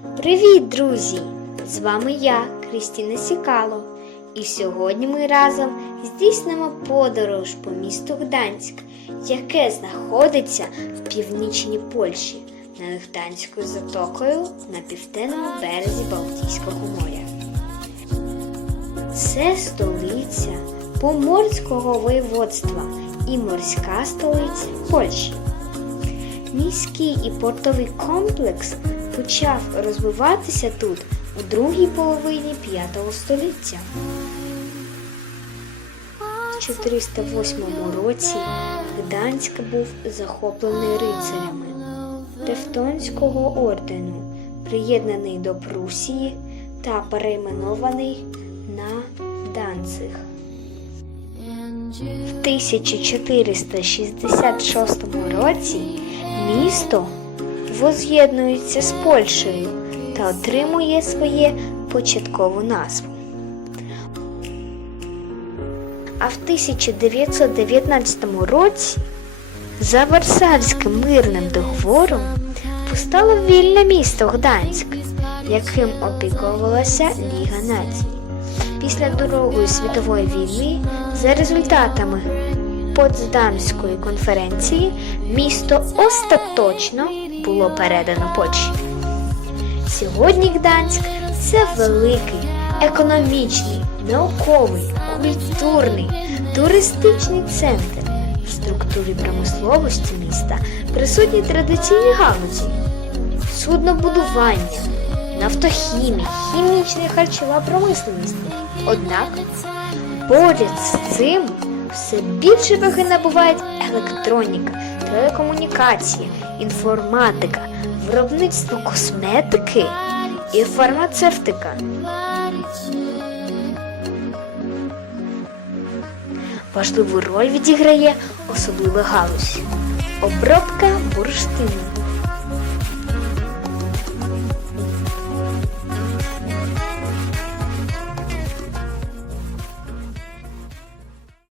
Привіт, друзі! З вами я, Крістіна Сікало. І сьогодні ми разом здійснимо подорож по місту Гданськ, яке знаходиться в північній Польщі над Гданською затокою на південному березі Балтійського моря. Це столиця Поморського воєводства і морська столиця Польщі. Міський і портовий комплекс почав розвиватися тут у другій половині 5 століття. У 408 році Гданськ був захоплений рицарями Тевтонського ордену, приєднаний до Прусії та перейменований на Данциг. В 1466 році місто воз'єднується з Польщею та отримує своє початкову назву. А в 1919 році за Версальським мирним договором постало вільне місто Гданськ, яким опіковувалася Ліга націй. Після Другої світової війни за результатами Потсдамської конференції місто остаточно було передано Польщі. Сьогодні Гданськ це великий економічний, науковий, культурний, туристичний центр. В структурі промисловості міста присутні традиційні галузі, суднобудування, нафтохімія, хімічна і харчова промисловість. Однак поряд з цим все більше ваги набувають електроніка, телекомунікації, інформатика, виробництво косметики і фармацевтика. Важливу роль відіграє особлива галузь обробка бурштину.